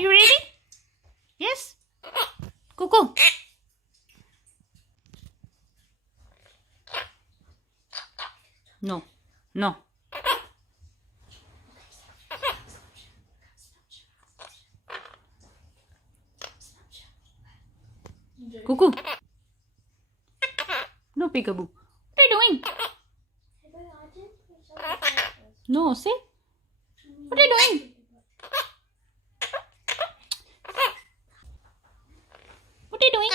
you ready? Yes? Cuckoo. No. No. Cuckoo. No, peekaboo. What are you doing? No, see? What are you doing? What are you doing?